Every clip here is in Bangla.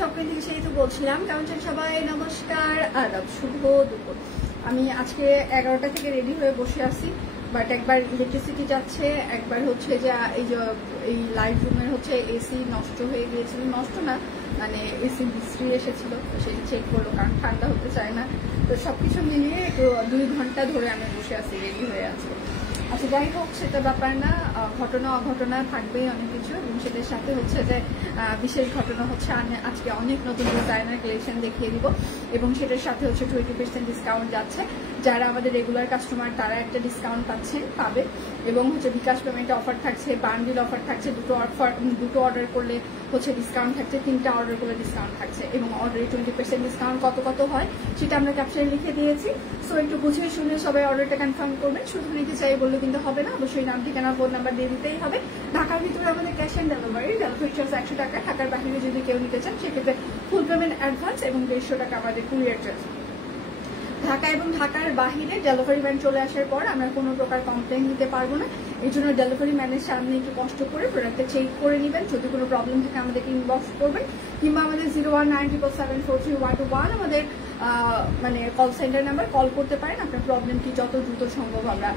শপিং থেকে সেই তো বলছিলাম। কেমন আছেন সবাই? নমস্কার, আদাব, শুভ দুপুর। আমি আজকে 11টা থেকে রেডি হয়ে বসে আছি, বাট একবার ইলেকট্রিসিটি যাচ্ছে, একবার হচ্ছে যে এই লাইট রুমের হচ্ছে এসি নষ্ট হয়ে গিয়েছিল, নষ্ট না মানে এসি বিশ্রী এসেছিল, সেটা চেক করলো কারণ ঠান্ডা হতে চায় না। তো সবকিছু মিলিয়ে 2 ঘন্টা ধরে আমি বসে আছি, রেডি হয়ে আছি। আচ্ছা, যাই হোক, সেটা ব্যাপার না, ঘটনা অঘটনা থাকবেই অনেক কিছু, এবং সেটার সাথে হচ্ছে যে বিশেষ ঘটনা হচ্ছে আমি আজকে অনেক নতুন ডিজাইনার কালেকশন দেখিয়ে দিব, এবং সেটার সাথে হচ্ছে 20% ডিসকাউন্ট যাচ্ছে। যারা আমাদের রেগুলার কাস্টমার তারা একটা ডিসকাউন্ট পাবে, এবং হচ্ছে বিকাশ পেমেন্টে অফার থাকছে, বান্ডিল অফার থাকছে, দুটো অর্ডার করলে হচ্ছে ডিসকাউন্ট থাকছে, 3টা অর্ডার করলে ডিসকাউন্ট থাকছে, এবং অর্ডারে 20% ডিসকাউন্ট কত হয় সেটা আমরা ক্যাপচারে লিখে দিয়েছি। সো একটু বুঝিয়ে শুনে সবাই অর্ডারটা কনফার্ম করবেন। শুধু নিতে চাই বললে কিন্তু হবে না, অবশ্যই নাম, ঠিকানা, ফোন নাম্বার দিয়ে দিতেই হবে। ঢাকার ভিতরে আমাদের ক্যাশ অন ডেলিভারি চার্জ 100 টাকা, ঢাকার বাইরে যদি কেউ নিতে চান সেক্ষেত্রে ফুল পেমেন্ট অ্যাডভান্স এবং 150 টাকা আমাদের কুরিয়ার চার্জ। ঢাকা এবং ঢাকার বাহিরে ডেলিভারি ম্যান চলে আসার পর আমরা কোনো প্রকার কমপ্লেন নিতে পারবো না। এই জন্য ডেলিভারি ম্যানের সামনে একটু কষ্ট করে প্রোডাক্টটা চেক করে নেবেন। যদি কোনো প্রবলেম থাকে আমাদেরকে ইনবক্স করবেন, কিংবা আমাদের 0197743121 আমাদের মানে কল সেন্টার নাম্বার, কল করতে পারেন। আপনার প্রবলেমটি যত দ্রুত সম্ভব আমরা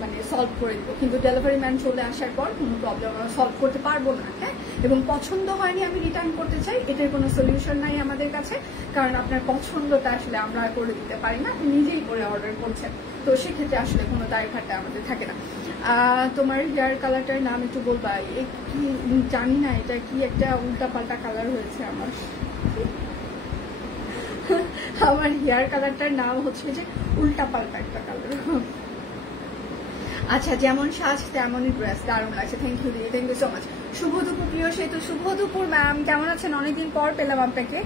মানে সলভ করে দেবো, কিন্তু ডেলিভারি ম্যান চলে আসার পর কোনো প্রবলেম আমরা সলভ করতে পারবো না। হ্যাঁ, এবং পছন্দ হয়নি আমি রিটার্ন করতে চাই, এটার কোনো সলিউশন নাই আমাদের কাছে, কারণ আপনার পছন্দটা আসলে আমরা করে দিতে পারি না, আপনি নিজেই করে অর্ডার করছেন, তো সেক্ষেত্রে আসলে কোনো দায়ভারটা আমাদের থাকে না। তোমার হেয়ার কালারটার নাম একটু বলবা? কি জানি না, এটা কি একটা উল্টা পাল্টা কালার হয়েছে আমার আমার হেয়ার কালারটার নাম হচ্ছে যে উল্টা পাল্টা একটা কালার। আচ্ছা, যেমন সাজ তেমনই ড্রেস, দারুণ লাগছে, থ্যাংক ইউ দিদি, থ্যাংক ইউ সো মাচ। শুভ দুপুর প্রিয় সেতু, শুভ দুপুর ম্যাম, কেমন আছেন? অনেকদিন পর পেলাম আপনাকে।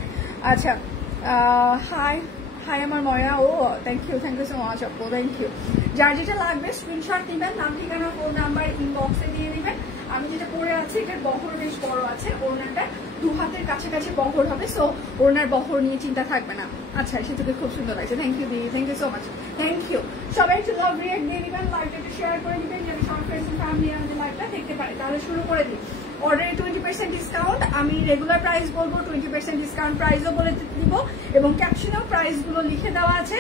আচ্ছা, হাই হাই আমার ময়া, ও থ্যাংক ইউ সো মাচ আপু, থ্যাংক ইউ। যার যেটা লাগবে স্ক্রিনশট নেবেন, নাম, ঠিকানা, ফোন নাম্বার ইনবক্সে দিয়ে দিবেন। আমি যেটা পরে আছি এটার বহর বেশ বড় আছে, ওড়নাটা 2 হাতের কাছাকাছি বহর হবে, সো ওড়নার বহর নিয়ে চিন্তা থাকবে না। আচ্ছা, সেটাকে খুব সুন্দর লাগছে, থ্যাংক ইউ দিদি, thank you so much, thank you. সবাই একটু লাভ রিয়েক্ট দিয়ে দিবেন, লাইভটা একটু শেয়ার করে দিবেন, যেন সব ফ্রেন্ডস এন্ড ফ্যামিলি আমাদের লাইভটা দেখতে পারে। তাহলে শুরু করে দিই। অর্ডারে 20% ডিসকাউন্ট, আমি রেগুলার প্রাইস বলবো, 20% ডিসকাউন্ট প্রাইসও বলে দিব, এবং ক্যাপশনেও প্রাইসগুলো লিখে দেওয়া আছে।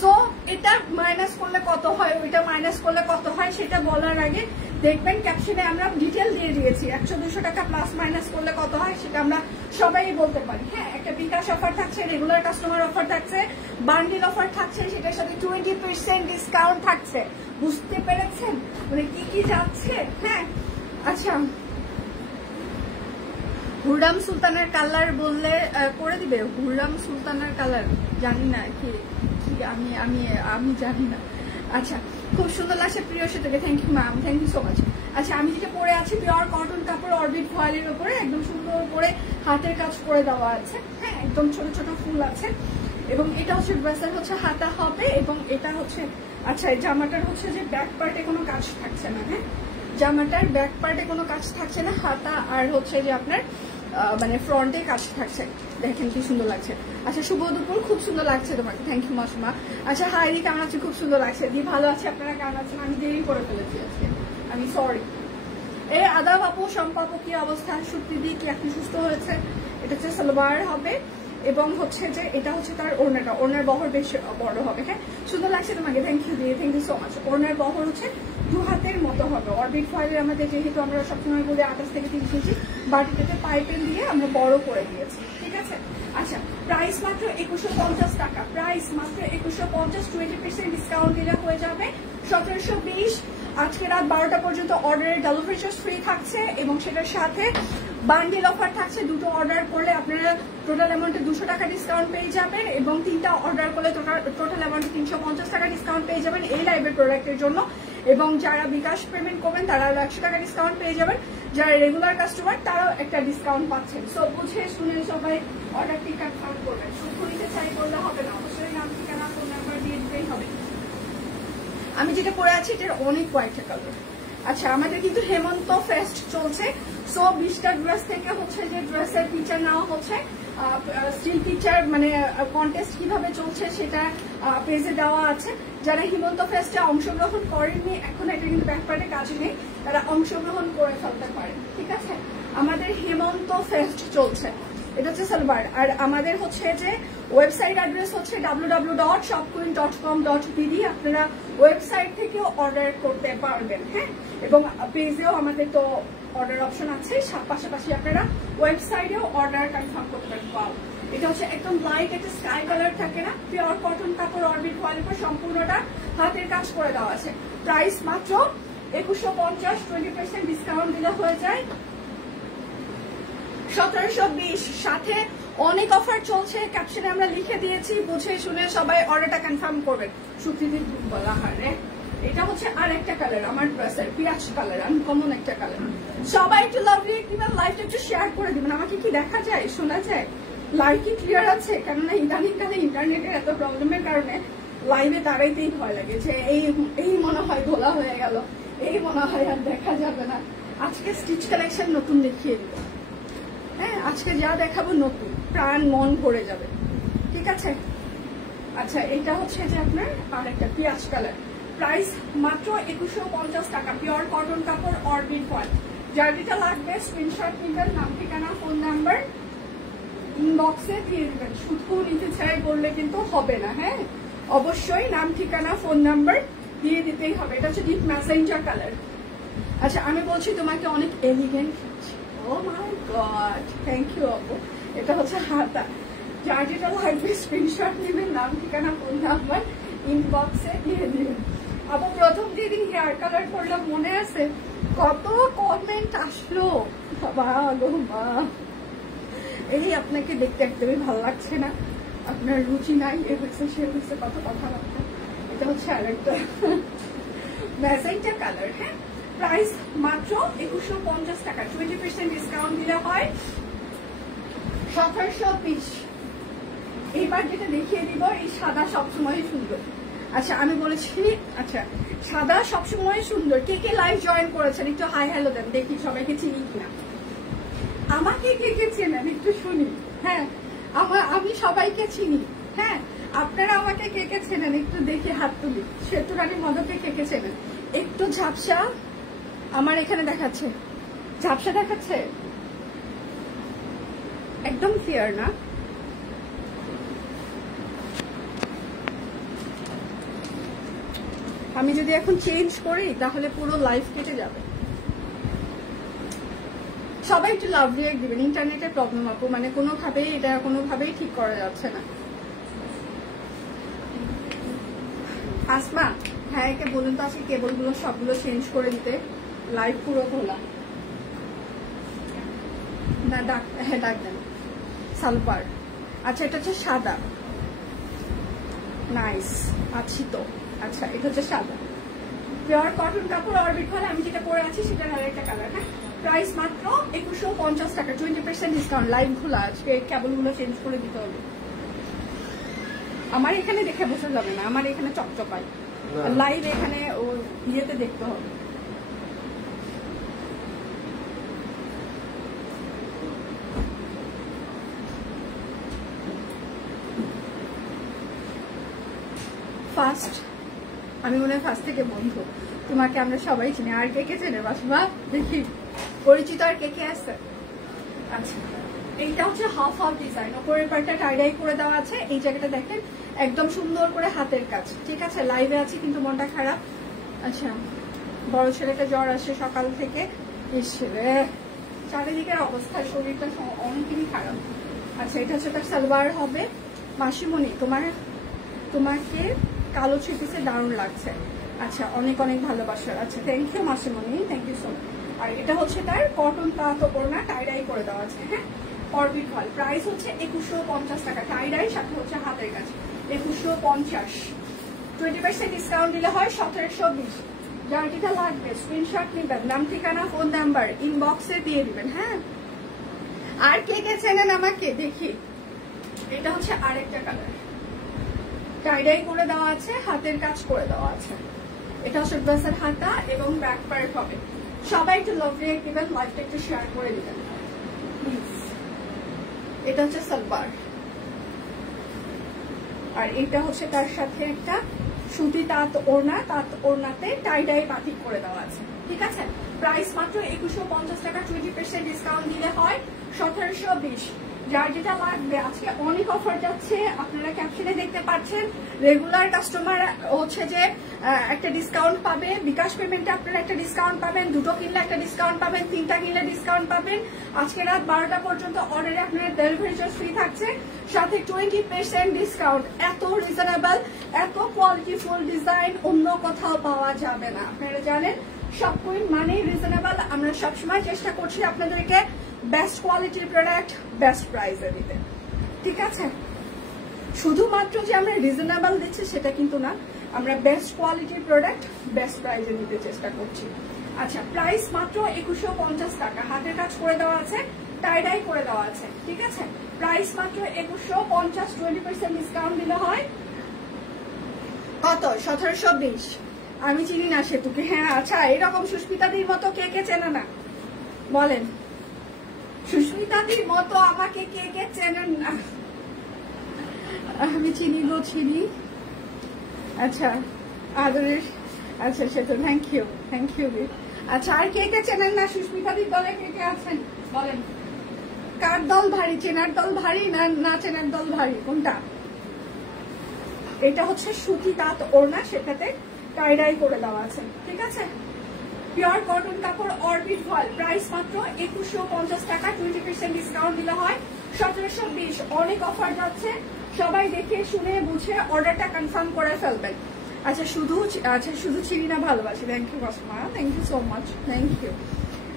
সো এটা মাইনাস করলে কত হয়, ওইটা মাইনাস করলে কত হয় সেটা বলার আগে দেখবেন ক্যাপশনে আমরা ডিটেল দিয়ে দিয়েছি। 100-200 টাকা প্লাস মাইনাস করলে কত হয় সেটা আমরা সবাই বলতে পারি। হ্যাঁ, একটা বিকাশ অফার থাকছে, রেগুলার কাস্টমার অফার থাকছে, বান্ডিল অফার থাকছে, সেটার সাথে 20% ডিসকাউন্ট থাকছে। বুঝতে পেরেছেন মানে কি কি যাচ্ছে? হ্যাঁ, আচ্ছা, হুররাম সুলতানের কালার বললে করে দিবে। হুররাম সুলতানের কালার জানি না কি আমি আমি আমি জানি না। আচ্ছা, খুব সুন্দর লাগছে প্রিয় সেটাকে, thank you ma'am, thank you so much. আচ্ছা, আমি যেটা পরে আছি পিওর কটন কাপড়, অরবিট ফয়েলের উপরে একদম সুন্দর করে হাতের কাজ করে দেওয়া আছে। হ্যাঁ, একদম ছোট ছোট ফুল আছে, এবং এটা হচ্ছে ড্রেসের হচ্ছে হাতা হবে, এবং এটা হচ্ছে আচ্ছা এই জামাটার হচ্ছে যে ব্যাক পার্টে কোনো কাজ থাকছে না। হ্যাঁ, জামাটার ব্যাক পার্টে কোনো কাজ থাকছে না, হাতা আর হচ্ছে যে আপনার মানে ফ্রন্টে কাজ থাকছে। দেখেন কি সুন্দর লাগছে। আচ্ছা, শুভ দুপুর, খুব সুন্দর লাগছে তোমাকে, থ্যাংক ইউ মাসমা। আচ্ছা, হাই দি, কেমন আছে? খুব সুন্দর লাগছে দি, ভালো আছে, আপনারা কেমন আছেন? আমি দেরি করে ফেলেছি আজকে, আমি সরি। এই আদা বাপু, সম্পাপু, কি অবস্থা? সত্যি দি কি এখন সুস্থ হয়েছে? এটা হচ্ছে সালোয়ার হবে, এবং হচ্ছে যে এটা হচ্ছে তার ওড়নাটা, ওড়নার বহর বেশ বড় হবে। হ্যাঁ, সুন্দর লাগছে তোমাকে, থ্যাংক ইউ দিয়ে, থ্যাংক ইউ সো মাচ। ওড়নার বহর হচ্ছে 2 হাতের মতো হবে। অরবিট ফয়েলের আমাদের যেহেতু আমরা সবসময় বলি 28 থেকে 30 ইঞ্চি, বাটিটাতে পাইপেন দিয়ে আমরা বড় করে দিয়েছি, ঠিক আছে। আচ্ছা, প্রাইস মাত্র 2150 টাকা, প্রাইস মাত্র 2150, 20% ডিসকাউন্ট দিলে হয়ে যাবে 1720। আজকে রাত 12টা পর্যন্ত অর্ডারের ডেলিভারি চার্জ ফ্রি থাকছে, এবং সেটার সাথে বান্ডিল অফার থাকছে। 2টো অর্ডার করলে আপনারা টোটাল অ্যামাউন্টে 200 টাকা ডিসকাউন্ট পেয়ে যাবেন, এবং 3টা অর্ডার করলে টোটাল অ্যামাউন্টে 350 টাকা ডিসকাউন্ট পেয়ে যাবেন এই লাইভের প্রোডাক্টের জন্য। এবং যারা বিকাশ পেমেন্ট করবেন তারা 100 টাকা ডিসকাউন্ট পেয়ে যাবেন, যারা রেগুলার কাস্টমার তারাও একটা ডিসকাউন্ট পাচ্ছেন। সো বুঝে শুনে সবাই অর্ডারটি কনফার্ম করবেন। শুধু নিতে চাই বললে হবে না, অবশ্যই নাম, ঠিকানা, ফোন নাম্বার দিয়ে দিতেই হবে। আমি যেটা পরে আছি এটার অনেক হোয়াইট কালার। আচ্ছা, আমাদের কিন্তু হেমন্ত ফেস্ট চলছে, সো 20টা ড্রেস থেকে হচ্ছে যে ড্রেসের পিকচার নেওয়া হচ্ছে, স্টিল পিকচার মানে কন্টেস্ট কিভাবে চলছে সেটা পেজে দেওয়া আছে। যারা হেমন্ত ফেস্টে অংশগ্রহণ করেননি, এখন এটা কিন্তু ব্যাকপার্টে কাজে নেই, তারা অংশগ্রহণ করে ফেলতে পারেন, ঠিক আছে। আমাদের হেমন্ত ফেস্ট চলছে, এটা হচ্ছে সালোয়ার। আর আমাদের হচ্ছে যে ওয়েবসাইট অ্যাড্রেস হচ্ছে www.shopqueen.com.bd। আপনারা ওয়েবসাইট থেকেও অর্ডার করতে পারবেন, হ্যাঁ, এবং পেজেও আমাদের তো অর্ডার অপশন আছে, পাশাপাশি আপনারা ওয়েবসাইটেও অর্ডার কনফার্ম করতে পারেন। পাও এটা হচ্ছে একদম লাইট একটা স্কাই কালার থাকে না, পিওর কটন কাপড়, অরবিট কোয়ালিটির উপর সম্পূর্ণটা হাতের কাজ করে দেওয়া আছে। প্রাইস মাত্র 2150, 20% ডিসকাউন্ট দিলে হয়ে যায় 1720। সাথে অনেক অফার চলছে, ক্যাপশনে আমরা লিখে দিয়েছি, বুঝে শুনে সবাই অর্ডারটা কনফার্ম করবেন। সুপ্রীতির বলা হারে এটা হচ্ছে আর একটা কালার, আমার ড্রেসের পিয়াজ কালার, আনকমন একটা কালার। সবাই একটু লাভলি কিংবা লাইভটা একটু শেয়ার করে দিবেন। আমাকে কি দেখা যায়, শোনা যায়, লাইভ কি ক্লিয়ার আছে? কেননা ইদানিং কালে ইন্টারনেটের এত প্রবলেমের কারণে লাইভে দাঁড়াইতেই ভয় লাগে যে এই মনে হয় ধোলা হয়ে গেল, এই মনে হয় আর দেখা যাবে না। আজকে স্টিচ কালেকশন নতুন দেখিয়ে দিব, হ্যাঁ, আজকে যা দেখাবো নতুন, প্রাণ মন ভরে যাবে, ঠিক আছে? আচ্ছা, এটা হচ্ছে যে আপনার আর একটা পিয়াজ কালার, প্রাইস মাত্র 2150 টাকা, পিওর কটন কাপড়, অরবিট ফয়েল। যার যেটা লাগবে স্ক্রিনশট নিবেন, নাম ঠিকানা ফোন নাম্বার ইনবক্সে দিয়ে দিবেন। শুধু নিতে চাই বললে কিন্তু হবে না, হ্যাঁ, অবশ্যই নাম ঠিকানা ফোন নাম্বার দিয়ে দিতেই হবে। এটা হচ্ছে ডিপ ম্যাজেন্টা কালার। আচ্ছা, আমি বলছি তোমাকে অনেক elegant, oh my god, thank you আপু। এটা হচ্ছে হাতা, যার যেটা লাগবে স্ক্রিনশট নেবেন, নাম ঠিকানা ফোন নাম্বার ইনবক্সে দিয়ে দিবেন। আপু প্রথম যেদিন হেয়ার কালার করলাম মনে আছে কত কমেন্ট আসলো, বাবা গো মা, এই আপনাকে দেখতে একদমই ভালো লাগছে না, আপনার রুচি নাই, এ হচ্ছে সে হচ্ছে, কত কথাবার্তা। এটা হচ্ছে আরেকটা ম্যাজেন্টা কালার, হ্যাঁ, প্রাইস মাত্র 2150 টাকা, 20% ডিসকাউন্ট দিলে হয় 1720। এইবার যেটা দেখিয়ে দিব, এই সাদা সবসময় সুন্দর। আচ্ছা, আমি বলেছি, আচ্ছা সাদা সবসময় সুন্দর। কে কে লাইভ জয়েন করেছেন একটু হাই হ্যালো দেন, দেখি সবাইকে চিনি কিনা। আমাকে কে কে চেনেন একটু শুনি, হ্যাঁ, আমি সবাইকে চিনি, হ্যাঁ, আপনারা আমাকে কে কে চেনেন একটু দেখি, হাত তুলি। সেতুরানী মদকে কে কে চেনেন? একটু ঝাপসা আমার এখানে দেখাচ্ছে, ঝাপসা দেখাচ্ছে, একদম ক্লিয়ার না। আমি যদি এখন চেঞ্জ করি তাহলে পুরো লাইফ কেটে যাবে। সবাই একটু লাভ রিয়েক্ট দিবেন। ইন্টারনেটের প্রবলেম আপু, মানে কোনোভাবেই এটা কোনোভাবেই ঠিক করা যাচ্ছে না। আসমা, হ্যাঁ, একে বলুন তো আজকে কেবলগুলো সবগুলো চেঞ্জ করে দিতে, লাইভ পুরো খোলা না। ডাক, হ্যাঁ ডাক দেন। সালপার, আচ্ছা এটা হচ্ছে সাদা, নাইস আছি তো। আচ্ছা, এটা হচ্ছে সাদা পিওর কটন কাপড়, অরবিট ফয়েল। আমি যেটা পরে আছি সেটার আরেকটা কালার, হ্যাঁ, প্রাইস মাত্র 2150 টাকা, 20% ডিসকাউন্ট। লাইভ খোলা, আজকে কেবলগুলো চেঞ্জ করে দিতে হবে। আমার এখানে দেখে বসে যাবে না, আমার এখানে চকচকায়, লাইভ এখানে ও ইয়েতে দেখতে হবে। ফার্স্ট, আমি মনে হয় ফার্স্ট থেকে বন্ধু, তোমাকে আমরা সবাই চিনি। আর কে কে চেনে বাসবা দেখি, পরিচিত আর কে কে আছে? আচ্ছা, এইটা হচ্ছে হাফ হাফ ডিজাইন, উপরের পার্টটা টাইডাই করে দেওয়া আছে। এই জায়গাটা দেখেন একদম সুন্দর করে হাতের কাজ, ঠিক আছে? লাইভে আছি কিন্তু মনটা খারাপ। আচ্ছা, বড় ছেলেটা জ্বর আসছে সকাল থেকে, চারিদিকের অবস্থা, শরীরটা অনেকই খারাপ। আচ্ছা, এটা হচ্ছে তার সালোয়ার হবে। মাসিমণি, তোমাকে কালো থ্রি পিসে দারুণ লাগছে। আচ্ছা, অনেক অনেক ভালোবাসার। আচ্ছা, থ্যাংক ইউ মাসিমণি, থ্যাংক ইউ সো মাচ। আর এটা হচ্ছে তার কটন তাঁত ওড়না, টাইডাই করে দেওয়া আছে, হ্যাঁ, অরবিট ফয়েল। প্রাইস হচ্ছে 2150 টাকা, টাইডাই সাথে হচ্ছে হাতের কাজ, 2150। 20% ডিসকাউন্ট দিলে হয় 1720। যার যেটা লাগবে স্ক্রিনশট নেবেন, নাম ঠিকানা ফোন নাম্বার ইনবক্সে দিয়ে দিবেন, হ্যাঁ। আর কে কে চেনেন আমাকে দেখি। এটা হচ্ছে আরেকটা কালার, টাইডাই করে দেওয়া আছে, হাতের কাজ করে দেওয়া আছে। এটা হচ্ছে ড্রেসের হাতা এবং ব্যাক পার্ট হবে। সবাই একটু লাভ রিয়েক্ট দিবেন, লাইভটা একটু শেয়ার করে দিবেন প্লিজ। এটা হচ্ছে সালোয়ার, আর এটা হচ্ছে তার সাথে একটা সুতি তাঁত ওড়না, তাঁত ওড়নাতে টাইডাই বাটিক করে দেওয়া আছে, ঠিক আছে? প্রাইস মাত্র 2150 টাকা, 20% ডিসকাউন্ট দিলে হয় 1720। যার যেটা লাগবে আজকে অনেক অফার যাচ্ছে, আপনারা ক্যাপশনে দেখতে পাচ্ছেন। রেগুলার কাস্টমার হচ্ছে যে একটা ডিসকাউন্ট পাবে, বিকাশ পেমেন্টে আপনারা একটা ডিসকাউন্ট পাবেন, দুটো কিনলে একটা ডিসকাউন্ট পাবেন, তিনটা কিনলে ডিসকাউন্ট পাবেন। আজকে রাত 12টা পর্যন্ত অর্ডারে আপনারা ডেলিভারি চার্জ ফ্রি থাকছে, সাথে 20% ডিসকাউন্ট। এত রিজনেবল, এত কোয়ালিটিফুল ডিজাইন অন্য কোথাও পাওয়া যাবে না। আপনারা জানেন সব কুইন মানেই রিজনেবল। আমরা সবসময় চেষ্টা করছি আপনাদেরকে বেস্ট কোয়ালিটির প্রোডাক্ট বেস্ট প্রাইসে দিতে, ঠিক আছে? শুধুমাত্র যে আমরা রিজনেবল দিচ্ছি সেটা কিন্তু না, আমরা বেস্ট কোয়ালিটির প্রোডাক্ট বেস্ট প্রাইসে দিতে চেষ্টা করছি। আচ্ছা, প্রাইস মাত্র 2150 টাকা, হাতের কাজ করে দেওয়া আছে, টাই ডাই করে দেওয়া আছে, ঠিক আছে? প্রাইস মাত্র 2150, 20% ডিসকাউন্ট দিলে হয় কত? 1720। আমি চিনি না সেতুকে। হ্যাঁ, আচ্ছা, এরকম সুস্মিতাদির মতো কে কে চেনে না বলেন? সুস্মিতাদির মতো আমাকে কে কে চেনেন না? আমি চিনি গো, চিনি। আচ্ছা, আদরের, আচ্ছা সেতু, থ্যাংক ইউ, থ্যাংক ইউ। আচ্ছা, আর কে কে চেনেন না? সুস্মিতাদির দলে কে কে আছেন বলেন? কার দল ভারী? চেনার দল ভারী না চেনার দল ভারী? কোনটা? এটা হচ্ছে সুতি তাঁত ওড়না, সেটাতে টাই ডাই করে দেওয়া আছে, ঠিক আছে? পিওর কটন কাপড়, অরবিট ভয়েল। প্রাইস মাত্র 2150 টাকা, 20% ডিসকাউন্ট দিলে হয় 1720। অনেক অফার যাচ্ছে, সবাই দেখে শুনে বুঝে অর্ডারটা কনফার্ম করে ফেলবেন। আচ্ছা, শুধু চিনি না, ভালোবাসি। থ্যাংক ইউ কসমা, thank you so much, thank you.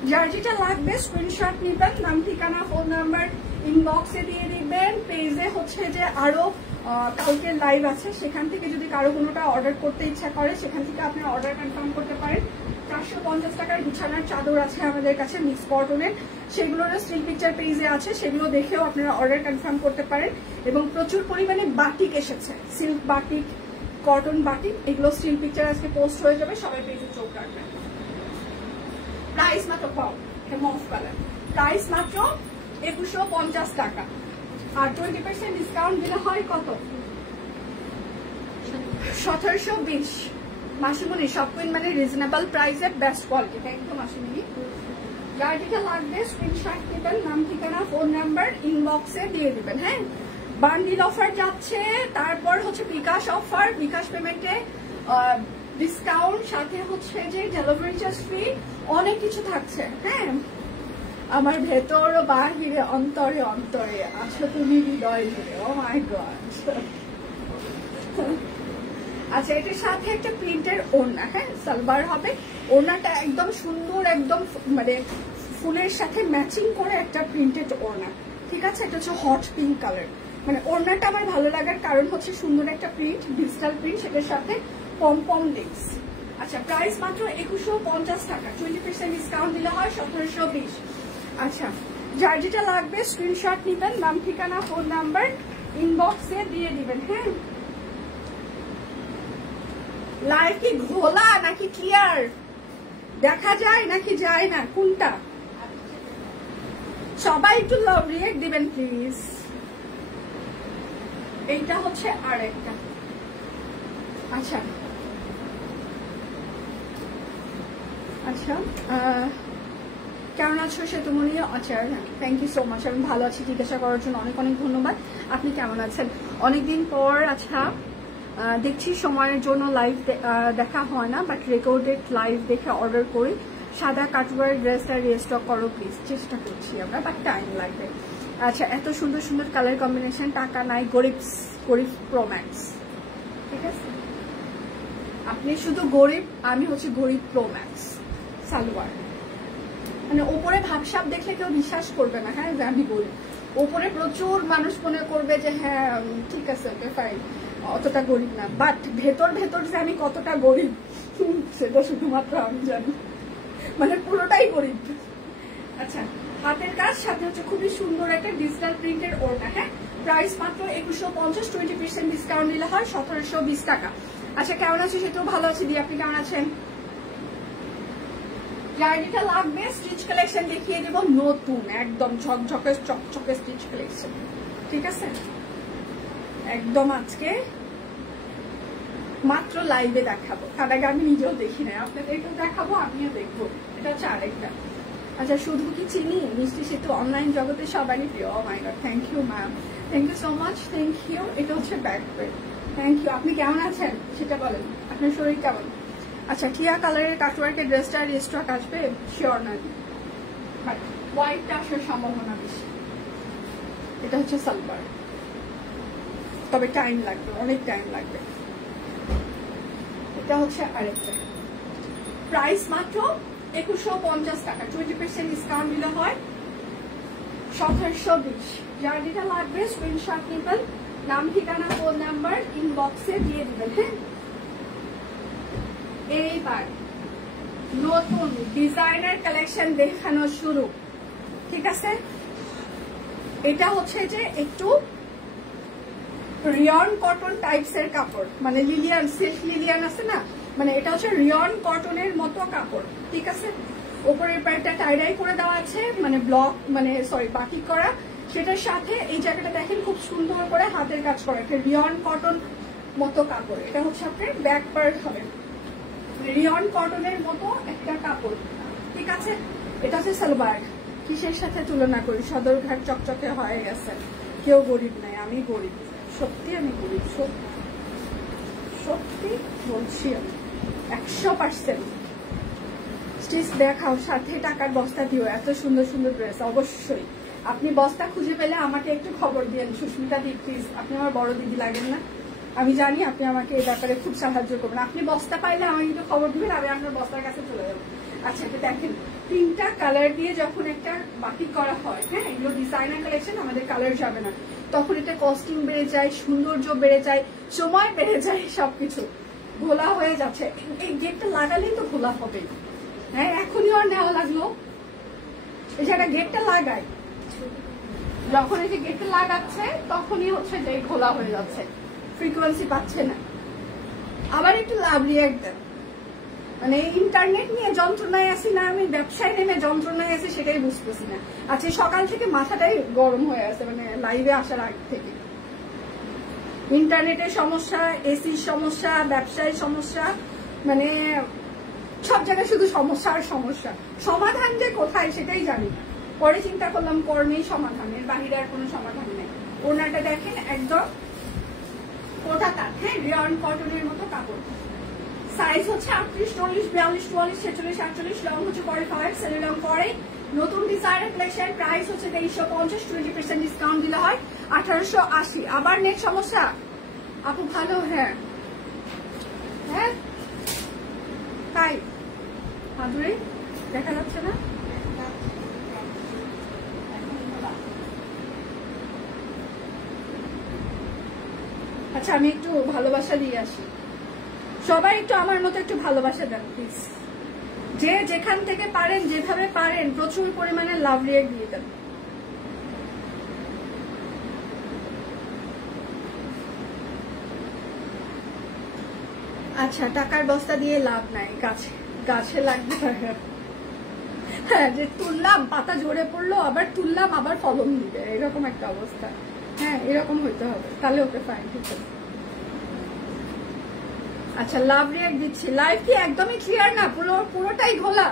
যার যেটা লাগবে স্ক্রিনশট নিবেন, নাম ঠিকানা ফোন নাম্বার ইনবক্সে দিয়ে দিবেন। পেজে হচ্ছে যে আরো কালকে লাইভ আছে, সেখান থেকে যদি কারো কোনোটা অর্ডার করতে ইচ্ছা করে সেখান থেকে আপনি অর্ডার কনফার্ম করতে পারেন। 450 টাকার বিছানার চাদর আছে আমাদের কাছে মিক্স কটনের, সেগুলোর স্টিল পিকচার পেজে আছে, সেগুলো দেখেও আপনারা অর্ডার কনফার্ম করতে পারেন। এবং প্রচুর পরিমাণে বাটিক এসেছে, সিল্ক বাটিক, কটন বাটিক, এগুলো স্টিল পিকচার আজকে পোস্ট হয়ে যাবে, সবাই পেজে চোখ রাখবেন। প্রাইস মাত্র মফ কালার, প্রাইস মাত্র 2150 টাকা, আর 20% ডিসকাউন্ট দিলে হয় কত? 1720। মাসিমণি, সব কুইন মানে রিজনেবল প্রাইসে বেস্ট কোয়ালিটি। থ্যাংক ইউ মাসিমণি। যার যেটা লাগবে স্ক্রিনশট নেবেন, নাম ঠিকানা ফোন নাম্বার ইনবক্সে দিয়ে দিবেন। হ্যাঁ, বান্ডিল অফার যাচ্ছে, তারপর হচ্ছে বিকাশ অফার, বিকাশ পেমেন্টে ডিসকাউন্ট, সাথে হচ্ছে যে ডেলিভারি চার্জ ফ্রি, অনেক কিছু থাকছে। হ্যাঁ, আমার ভেতর বাহিরে অন্তরে অন্তরে আছো তুমি হৃদয় জুড়ে। ও মাই গড। আচ্ছা, এটার সাথে একটা প্রিন্টের ওড়না, হ্যাঁ, সালবার হবে। ওড়নাটা একদম সুন্দর, একদম মানে ফুলের সাথে ম্যাচিং করে একটা প্রিন্টেড ওড়না, ঠিক আছে? এটা হচ্ছে হট পিঙ্ক কালার। মানে ওড়নাটা আমার ভালো লাগার কারণ হচ্ছে সুন্দর একটা প্রিন্ট, ডিজিটাল প্রিন্ট, সেটার সাথে পম পম লেগস। আচ্ছা, প্রাইস মাত্র 2150 টাকা, 20% ডিসকাউন্ট দিলে হয় 1720। আচ্ছা, যার যেটা লাগবে স্ক্রিনশট নিবেন, নাম ঠিকানা ফোন নাম্বার ইনবক্সে দিয়ে দিবেন। হ্যাঁ, লাইভ কি ঘোলা নাকি ক্লিয়ার? দেখা যায় নাকি যায় না? কোনটা? সবাই একটু লাভ রিয়েক্ট দিবেন প্লিজ। এইটা হচ্ছে আর একটা। আচ্ছা আচ্ছা, কেমন আছো সেতুমণি? আচ্ছা, থ্যাংক ইউ সো মাচ, আমি ভালো আছি। জিজ্ঞাসা করার জন্য অনেক অনেক ধন্যবাদ। আপনি কেমন আছেন? অনেকদিন পর আচ্ছা দেখছি, সময়ের জন্য লাইভ দেখা হয় না, বাট রেকর্ডেড লাইভ দেখে অর্ডার করি। সাদা কাটওয়ার ড্রেসটা রিস্টক করো প্লিজ। চেষ্টা করছি আমরা, বাট টাইম লাগবে। আচ্ছা, এত সুন্দর সুন্দর কালার কম্বিনেশন, টাকা নাই, গরিব প্রো ম্যাক্স, ঠিক আছে? আপনি শুধু গরিব, আমি হচ্ছে গরিব প্রো ম্যাক্স। সালোয়ার মানে ওপরে ভাবসাব দেখলে কেউ বিশ্বাস করবে না, হ্যাঁ, যে আমি গরিব। ওপরে প্রচুর মানুষ মনে করবে যে হ্যাঁ ঠিক আছে, ওকে ফাইন, অতটা গরিব না, বাট ভেতর ভেতর যে আমি কতটা গরিব সেটা শুধুমাত্র আমি জানি, মানে পুরোটাই গরিব। আচ্ছা, হাতের কাজ, সাথে হচ্ছে খুবই সুন্দর একটা ডিজিটাল প্রিন্টের ওড়না। হ্যাঁ, প্রাইস মাত্র 2150, 20% ডিসকাউন্ট দিলে হয় 1720 টাকা। আচ্ছা, কেমন আছে সেটাও ভালো আছে। দিয়ে আপনি কেমন আছেন? যার যেটা লাগবে স্টিচ কালেকশন দেখিয়ে দেবো, নতুন একদম ঝকঝকে চকচকে স্টিচ কালেকশন, ঠিক আছে? একদম আজকে মাত্র লাইভে দেখাবো, তার আগে আমি নিজেও দেখি না, আপনাদেরকেও দেখাবো, আমিও দেখবো। এটা হচ্ছে আরেকটা, আচ্ছা শুধু কি চিনি মিষ্টি সেতু অনলাইন জগতে সবারই প্রিয়। Oh my god, thank you ma'am, thank you so much, thank you. এটা হচ্ছে ব্যাক প্যাড, থ্যাংক ইউ। আপনি কেমন আছেন সেটা বলেন, আপনার শরীর কেমন? আচ্ছা টিয়া কালারের কাটওয়ার্কের ড্রেসটা রিস্টক আসবে শিওর না, বাট হোয়াইটটা আসার সম্ভাবনা বেশি। এটা হচ্ছে সালবার, তবে টাইম লাগবে, অনেক টাইম লাগবে। এটা হচ্ছে আরেকটা, প্রাইস মাত্র 2150 টাকা, 20% ডিসকাউন্ট দিলে হয় 1720। যার যেটা লাগবে স্ক্রিনশট নেবেন, নাম ঠিকানা ফোন নাম্বার ইনবক্সে দিয়ে দিবেন। হ্যাঁ, এইবার নতুন ডিজাইনার কালেকশন দেখানো শুরু, ঠিক আছে? এটা হচ্ছে যে একটু রিয়ন কটন টাইপস এর কাপড়, মানে লিলিয়ান, সিল্ক লিলিয়ান আছে না, মানে এটা হচ্ছে রিয়ন কটনের মতো কাপড়, ঠিক আছে? উপরের প্যান্টটা টাইডাই করে দেওয়া আছে, মানে ব্লক, মানে সরি বাকি করা, সেটার সাথে এই জায়গাটা দেখেন খুব সুন্দর করে হাতের কাজ করা, একটা রিয়ন কটন মতো কাপড়। এটা হচ্ছে আপনার ব্যাক পার্ট হবে রিয়ন কটনের মতো একটা কাপড়, ঠিক আছে? এটা হচ্ছে সালোয়ার। কিসের সাথে তুলনা করি, সদরঘাট চকচকে হয়ে গেছে, কেউ গরিব নাই, আমি গরিব, সত্যি আমি গরিব, সত্যি বলছি আমি 100%। স্টিচ দেখাও, সাথে টাকার বস্তা দিও, এত সুন্দর সুন্দর ড্রেস। অবশ্যই আপনি বস্তা খুঁজে পেলে আমাকে একটু খবর দিন, সুস্মিতা দি প্লিজ, আপনি আমার বড় দিদি লাগেন না, আমি জানি আপনি আমাকে এই ব্যাপারে খুব সাহায্য করবেন। আপনি বস্তা পাইলে আমাকে একটু খবর দিবেন, আমি আপনার বস্তার কাছে চলে যাবো। আচ্ছা এটা দেখেন, 3টা কালার দিয়ে যখন একটা বাকি করা হয়, হ্যাঁ এগুলো ডিজাইনার কালেকশন, আমাদের কালার যাবে না, তখন এটা কস্টিং বেড়ে যায়, সৌন্দর্য বেড়ে যায়, সময় বেড়ে যায়, সবকিছু ঘোলা হয়ে যাচ্ছে। এই গেটটা লাগালেই তো ঘোলা হবে, হ্যাঁ এখনই আর নেওয়া লাগলো, এই যে একটা গেটটা লাগাই, যখন এই যে গেটটা লাগাচ্ছে তখনই হচ্ছে যে ঘোলা হয়ে যাচ্ছে, ফ্রিকোয়েন্সি পাচ্ছে না। আবার একটু লাভ রিয়াক্ট দেন, মানে ইন্টারনেট নিয়ে যন্ত্রণায় আছি না, আমি ব্যবসায় নেমে যন্ত্রণায় আছি সেটাই বুঝতেছি না। আজকে সকাল থেকে মাথাটাই গরম হয়ে আছে, মানে লাইভে আসার আগ থেকে ইন্টারনেটের সমস্যা, এসির সমস্যা, ব্যবসায় সমস্যা, মানে সব জায়গায় শুধু সমস্যা আর সমস্যা। সমাধান যে কোথায় সেটাই জানি না, পরে চিন্তা করলাম কর্মেই সমাধানের বাহিরে আর কোনো সমাধান নেই। ওনাটা দেখেন একদম কোটা কাট, হ্যাঁ রিয়ন কটনের মতো কাপড়। সাইজ হচ্ছে 38, 40, 42, 44, 46, 48, লং হচ্ছে 45, সেলে লং করে। নতুন ডিজাইনার কালেকশন, প্রাইস হচ্ছে 2350, 20% ডিসকাউন্ট দিলে হয় 1880। আবার নেট সমস্যা আপু? ভালো, হ্যাঁ হ্যাঁ তাই মাধুরী দেখা যাচ্ছে না? আচ্ছা আমি একটু ভালোবাসা দিয়ে আসি, সবাই একটু আমার মতো একটু ভালোবাসা দেন প্লিজ। যে যেখান থেকে পারেন, যেভাবে পারেন, প্রচুর পরিমাণে লাভ রিয়েক্ট দিয়ে দেন। আচ্ছা টাকার বস্তা দিয়ে লাভ নাই, গাছে লাগবে। হ্যাঁ যে তুললাম পাতা ঝরে পড়লো, আবার তুললাম আবার ফলন দিবে, এরকম একটা অবস্থা। হ্যাঁ এরকম হইতে হবে, তাহলে ওকে ফাইন, ঠিক আছে। আচ্ছা লাভ রিয়াক্ট দিচ্ছি। লাইভ কি একদমই ক্লিয়ার না? পুরোটাই ঘোলা।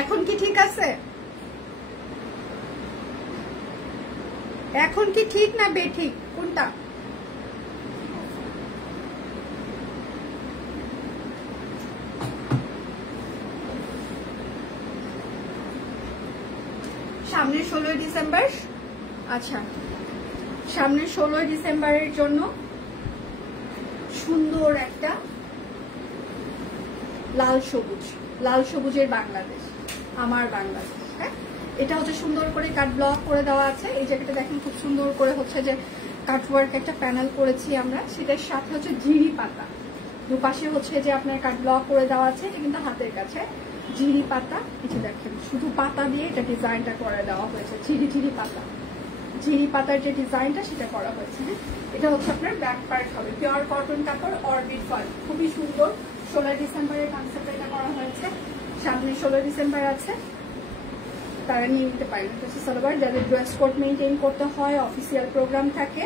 এখন কি ঠিক আছে? এখন কি ঠিক না বেঠিক কোনটা? সামনের 16 ডিসেম্বর। আচ্ছা সামনের 16 ডিসেম্বরের জন্য সুন্দর একটা লাল সবুজের বাংলাদেশ, আমার বাংলাদেশ। হ্যাঁ এটা হচ্ছে সুন্দর করে কাট ব্লক করে দেওয়া আছে। এই জায়গাটা দেখেন খুব সুন্দর করে হচ্ছে যে কাটওয়ার্ক একটা প্যানেল করেছি আমরা, সেটার সাথে হচ্ছে জিরি পাতা, দুপাশে হচ্ছে যে আপনার কাট ব্লক করে দেওয়া আছে। এটা কিন্তু হাতের কাছে ঝিরি পাতা, এটা দেখেন শুধু পাতা দিয়ে এটা ডিজাইনটা করে দেওয়া হয়েছে, ঝিরি পাতা, ঝিরি পাতার যে ডিজাইনটা সেটা করা হয়েছে। হ্যাঁ, এটা হচ্ছে আপনার ব্যাক পার্ট হবে, পিওর কটন কাপড়, অরবিট ফল, খুবই সুন্দর। 16 ডিসেম্বরের কনসেপ্টে এটা করা হয়েছে, সামনে 16 ডিসেম্বর আছে, তারা নিয়ে নিতে পারেন। সালোয়ার যাদের ড্রেস কোড মেনটেন করতে হয়, অফিসিয়াল প্রোগ্রাম থাকে,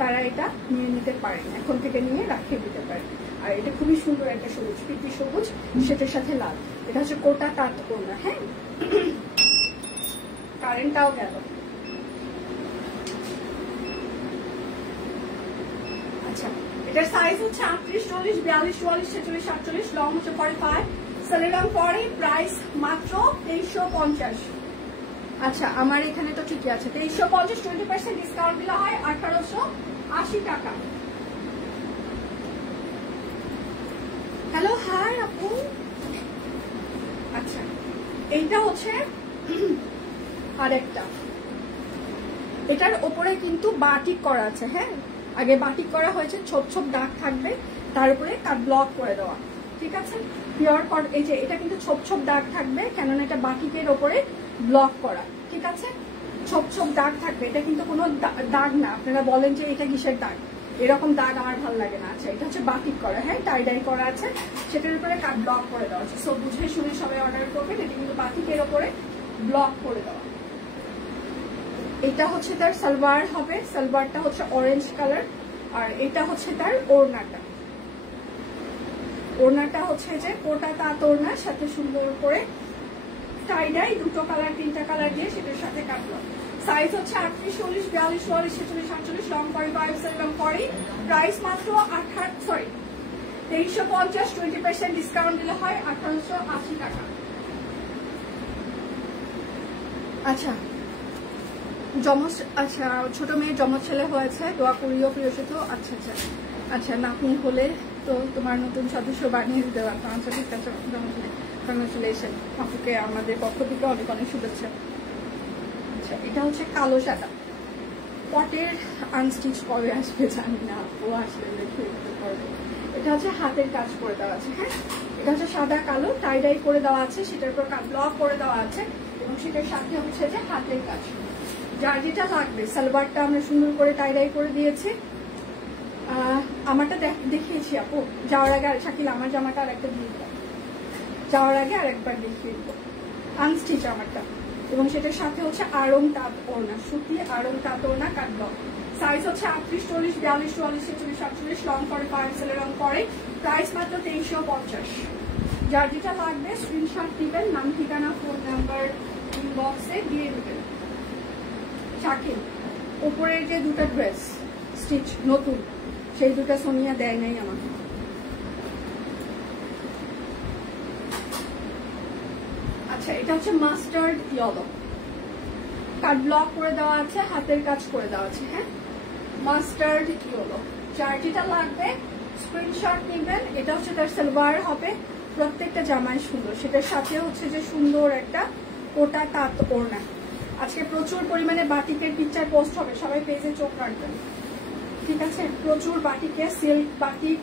তারা এটা নিয়ে নিতে পারেন, এখন থেকে নিয়ে রাখিয়ে দিতে পারেন। আর এটা খুবই সুন্দর একটা সবুজ, পিপি সবুজ, সেটার সাথে লাল, এটা হচ্ছে কোটা কাট করনা। হ্যাঁ, কারেন্টটাও গেল। আচ্ছা, এটার সাইজ হচ্ছে 38, 40, 42, 44, 46, 47, লং হচ্ছে 45, সেলের রং পরে, প্রাইস মাত্র 2350। আচ্ছা, আমার এখানে তো ঠিকই আছে, 2350, 20% ডিসকাউন্ট দিলে হয় 1880 টাকা। হ্যালো, হাই আপু। আচ্ছা, এইটা হচ্ছে আরেকটা, এটার ওপরে কিন্তু বাটিক করা আছে। হ্যাঁ, আগে বাটিক করা হয়েছে, ছোপ ছোপ দাগ থাকবে, তার উপরে কাট ব্লক করে দেওয়া, ঠিক আছে। পিওর কট, এই যে এটা কিন্তু ছোপ ছোপ দাগ থাকবে, কেননা এটা বাটিকের ওপরে ব্লক করা, ঠিক আছে। ছোপ ছোপ দাগ থাকবে, এটা কিন্তু কোনো দাগ না। আপনারা বলেন যে এটা কিসের দাগ, এরকম দাগ আমার ভালো লাগে না। আচ্ছা, এটা হচ্ছে বাটিক করা, হ্যাঁ, টাই ডাই করা আছে, সেটার উপরে কাট ব্লক করে দেওয়া আছে। সো বুঝে শুনে সবাই অর্ডার করবেন, এটা কিন্তু বাটিকের ওপরে ব্লক করে দেওয়া। এটা হচ্ছে তার সালোয়ার হবে, সালোয়ারটা হচ্ছে অরেঞ্জ কালার, আর এটা হচ্ছে তার ওড়নাটা। ওড়নাটা হচ্ছে যে কোটা তাঁত ওড়নার সাথে সুন্দর করে টাই ডাই, দুটো কালার, তিনটা কালার দিয়ে সেটার সাথে কাটলো। সাইজ হচ্ছে 38, 40, 42, 44, 46, 48, লং 45, লং 40, প্রাইস মাত্র 2350, 20% ডিসকাউন্ট দিলে হয় 1880 টাকা। আচ্ছা, আচ্ছা, ছোট মেয়ে জমজ ছেলে হয়েছে, দোয়া করিও প্রিয়সিত। আচ্ছা আচ্ছা আচ্ছা, নাতনি হলে তো তোমার নতুন সদস্য বানিয়ে দিতে পারতাম। আচ্ছা, ঠিক আছে, কংগ্রেচুলেশন আপুকে আমাদের পক্ষ থেকে অনেক অনেক শুভেচ্ছা। আচ্ছা, এটা হচ্ছে কালো সাদা, পটের আনস্টিচ কবে আসবে জানি না, ও আসলে দেখে করবে। এটা হচ্ছে হাতের কাজ করে দেওয়া আছে। হ্যাঁ, এটা হচ্ছে সাদা কালো, টাই ডাই করে দেওয়া আছে, সেটার উপর ব্লক করে দেওয়া আছে, এবং সেটার সাথে হচ্ছে যে হাতের কাজ। যার যেটা লাগবে, সালোয়ারটা আমরা সুন্দর করে টাই ডাই করে দিয়েছি। আমারটা দেখিয়েছি আপু, যাওয়ার আগে শাকিল আমার জামাটা আর একটা দিয়ে দিলাম, যাওয়ার আগে আর একবার দেখিয়ে দিব, আনস্টিচ আমারটা। এবং সেটার সাথে হচ্ছে আড়ং তাঁত ওড়না, সুতি আড়ং তাঁত ওড়না কাট ব্লক। সাইজ হচ্ছে 38, 40, 42, 44, 46, 47, লং 45, সেলের রং পরে, প্রাইস মাত্র 2350। যার যেটা লাগবে স্ক্রিনশট দিবেন, নাম, ঠিকানা, ফোন নাম্বার ইনবক্সে দিয়ে দিবেন। শাকিল, উপরের যে দুটো ড্রেস স্টিচ নতুন, সেই দুটো সোনিয়া দেয় নাই আমাকে। আচ্ছা, এটা হচ্ছে মাস্টার্ড ইয়েলো, কাট ব্লক করে দেওয়া আছে, হাতের কাজ করে দেওয়া আছে। হ্যাঁ, মাস্টার্ড ইয়েলো, যার যেটা লাগবে স্ক্রিনশট নেবেন। এটা হচ্ছে তার সালোয়ার হবে, প্রত্যেকটা জামাই সুন্দর, সেটার সাথে হচ্ছে যে সুন্দর একটা কোটা তাঁত ওড়না। আজকে প্রচুর পরিমাণে বাটিকের পিকচার পোস্ট হবে, সবাই পেজে চোখ রাখবেন, ঠিক আছে। প্রচুর বাটিকের, সিল্ক বাটিক,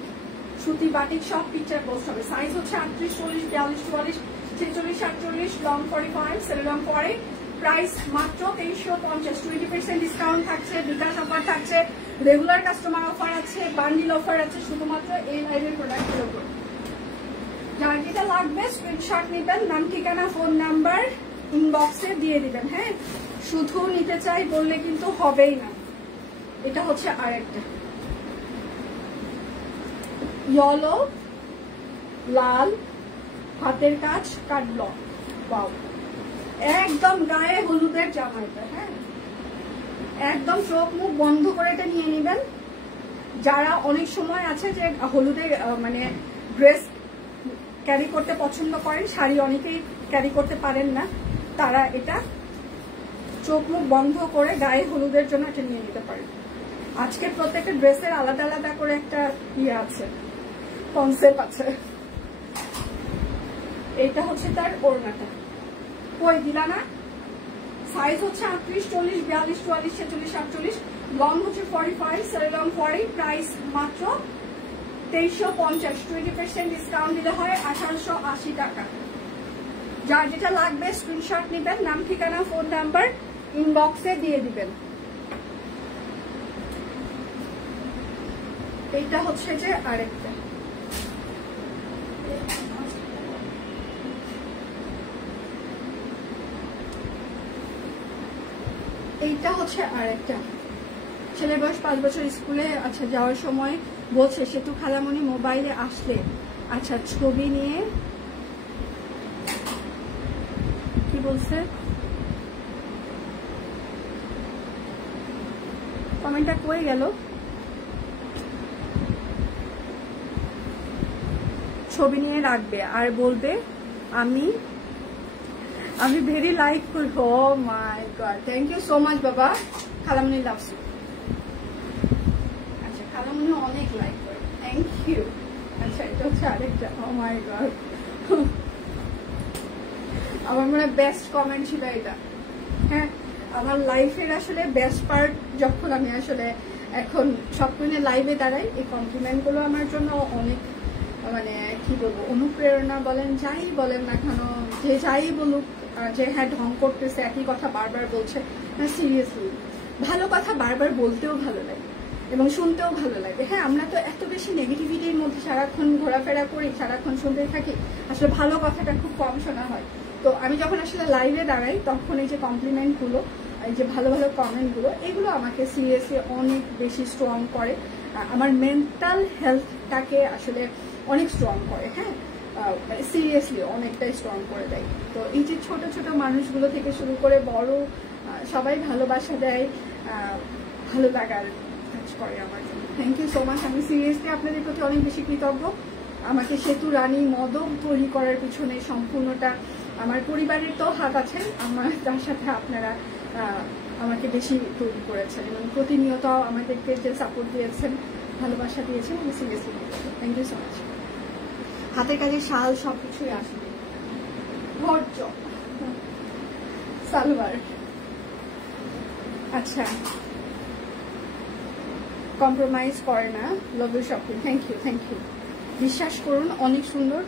সুতি বাটিক, সব পিকচার পোস্ট হবে। সাইজ হচ্ছে 38, 40, 42, 44, 46, 48, লং 45, সেলের রং পরে, প্রাইস মাত্র 2350, 20% ডিসকাউন্ট থাকছে, বিকাশ অফার থাকছে, রেগুলার কাস্টমার অফার আছে, বান্ডিল অফার আছে, শুধুমাত্র এই লাইভের প্রোডাক্টের উপর। যার যেটা লাগবে স্ক্রিনশট নেবেন, নাম, ঠিকানা, ফোন নাম্বার ইনবক্সে দিয়ে দিবেন। হ্যাঁ, শুধু নিতে চাই বললে কিন্তু হবেই না। এটা হচ্ছে আরেকটা ইয়েলো, লাল, হাতের কাজ, কাট ব্লক, পাও একদম গায়ে হলুদের জামা এটা। হ্যাঁ, একদম চোখ মুখ বন্ধ করে এটা নিয়ে নেবেন। যারা অনেক সময় আছে যে হলুদের মানে ড্রেস ক্যারি করতে পছন্দ করেন, শাড়ি অনেকেই ক্যারি করতে পারেন না, তারা এটা চোখ মুখ বন্ধ করে গায়ে হলুদের জন্য এটা নিয়ে নিতে পারেন। আজকে প্রত্যেকটা ড্রেসের আলাদা আলাদা করে একটা ইয়ে আছে, কনসেপ্ট আছে। এইটা হচ্ছে তার ওড়নাটা, কই দিলা না? সাইজ হচ্ছে 38, 40, 42, 44, 46, 48, লং হচ্ছে 45, সেল লং 40, প্রাইস মাত্র 2350, 20% ডিসকাউন্ট দিলে হয় 1880 টাকা। যার যেটা লাগবে স্ক্রিনশট নেবেন, নাম ঠিকানা ফোন নাম্বার ইনবক্সে দিয়ে দিবেন। এইটা হচ্ছে যে আরেকটা, এইটা হচ্ছে আরেকটা। ছেলের বয়স 5 বছর, স্কুলে আচ্ছা যাওয়ার সময় বলছে সেতু খালামণি মোবাইলে আসলে আচ্ছা ছবি নিয়ে কি বলছে, কমেন্টটা কই গেল? ছবি নিয়ে রাখবে আর বলবে আমি ভেরি লাইক করব। Oh my god, thank you so much বাবা। খালামণি লাভস ইউ। আচ্ছা খালামণি অনেক লাইক করে, থ্যাংক ইউ। আচ্ছা এটা হচ্ছে আরেকটা। ও মাই গড, আমার মনে হয় বেস্ট কমেন্ট ছিল এটা। হ্যাঁ, আমার লাইফের আসলে বেস্ট পার্ট যখন আমি আসলে এখন সবকিছু লাইভে দাঁড়াই, এই কমপ্লিমেন্ট গুলো আমার জন্য অনেক মানে কি বলবো অনুপ্রেরণা বলেন, যাই বলেন না কেন, যে যাই বলুক যে হ্যাঁ ঢং করতেছে, একই কথা বারবার বলছে, না সিরিয়াসলি ভালো কথা বারবার বলতেও ভালো লাগে এবং শুনতেও ভালো লাগে। হ্যাঁ, আমরা তো এত বেশি নেগেটিভিটির মধ্যে সারাক্ষণ ঘোরাফেরা করি, সারাক্ষণ শুনতেই থাকি, আসলে ভালো কথাটা খুব কম শোনা হয়। তো আমি যখন আসলে লাইভে দাঁড়াই তখন এই যে কমপ্লিমেন্টগুলো, এই যে ভালো ভালো কমেন্টগুলো, এগুলো আমাকে সিরিয়াসলি অনেক বেশি স্ট্রং করে, আমার মেন্টাল হেলথটাকে আসলে অনেক স্ট্রং করে। হ্যাঁ, সিরিয়াসলি অনেকটাই স্ট্রং করে দেয়। তো এই যে ছোট ছোট মানুষগুলো থেকে শুরু করে বড় সবাই ভালোবাসা দেয়, ভালো লাগার কাজ করে আমার জন্য। Thank you so much. আমি সিরিয়াসলি আপনাদের প্রতি অনেক বেশি কৃতজ্ঞ। আমাকে সেতু রানী মদক তৈরি করার পিছনে সম্পূর্ণটা আমার পরিবারের তো হাত আছে, আমার তার সাথে আপনারা আমাকে বেশি তৈরি করেছেন এবং প্রতিনিয়ত আমাদেরকে যে সাপোর্ট দিয়েছেন, ভালোবাসা দিয়েছেন, আমি seriously thank you so much. হাতের কাজে শাল সবকিছুই আসবে, ধৈর্য, সালোয়ার। আচ্ছা, কম্প্রোমাইজ করে না, love you shopping. Thank you, thank you. বিশ্বাস করুন অনেক সুন্দর।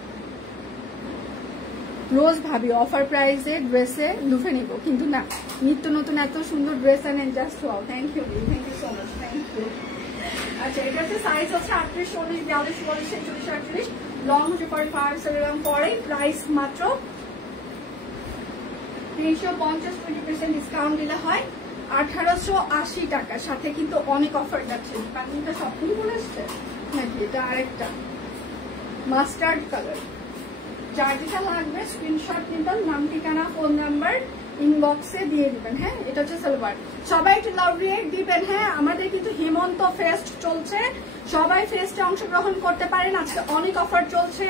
রোজ ভাবি অফার প্রাইসে ড্রেসে লুফে নিব, কিন্তু না, নিত্য নতুন এত সুন্দর ড্রেস আনেন, just wow. Thank you, thank you so much, thank you. আচ্ছা, এটা হচ্ছে সাইজ হচ্ছে 38, 40, 42, 44, 46, 48, লং হচ্ছে 45, এরকম পরে প্রাইস মাত্র 350, 20% ডিসকাউন্ট দিলে হয় 1880 টাকা। সাথে কিন্তু অনেক অফার যাচ্ছে, কারণটা সবগুলো বলে আসছে নাকি? এটা আরেকটা মাস্টার্ড কালার, যার যেটা লাগবে স্ক্রিনশট নিবেন, নাম ঠিকানা ফোন নাম্বার ইনবক্সে দিয়ে দিবেন। হ্যাঁ, এটা হচ্ছে সালোয়ার। সবাই একটু লাভ রিয়েক্ট দিবেন। হ্যাঁ, আমাদের কিন্তু হেমন্ত ফেস্ট চলছে, সবাই ফেস্টে অংশগ্রহণ করতে পারেন। আজকে অনেক অফার চলছে,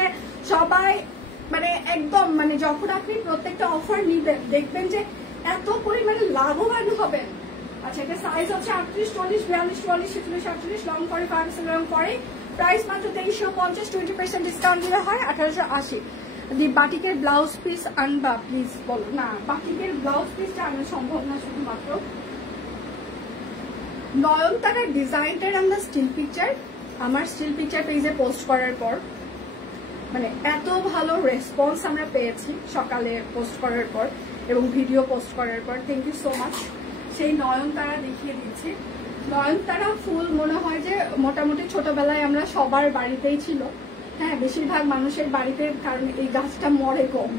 সবাই মানে একদম মানে যখন আপনি প্রত্যেকটা অফার নিবেন দেখবেন যে এত পরিমাণে লাভবান হবেন। আচ্ছা, এটা সাইজ হচ্ছে 38, 40, 42, 44, 46, 48, লং করে 5 এরকম পরে প্রাইস মাত্র 2350, 20% ডিসকাউন্ট দিলে হয় 1880। বাটিকের ব্লাউজ পিস আনবা প্লিজ, বলো না বাটিকের ব্লাউজ পিসটা আনা সম্ভব না, শুধুমাত্র নয়নতারার ডিজাইনটার আমরা স্টিল পিকচার আমার স্টিল পিকচার পেজে পোস্ট করার পর মানে এত ভালো রেসপন্স আমরা পেয়েছি সকালে পোস্ট করার পর এবং ভিডিও পোস্ট করার পর। Thank you so much. সেই নয়নতারা দেখিয়ে দিচ্ছি। নয়নতারা ফুল মনে হয় যে মোটামুটি ছোটবেলায় আমরা সবার বাড়িতেই ছিল। হ্যাঁ, বেশিরভাগ মানুষের বাড়িতে, কারণ এই গাছটা মরে কম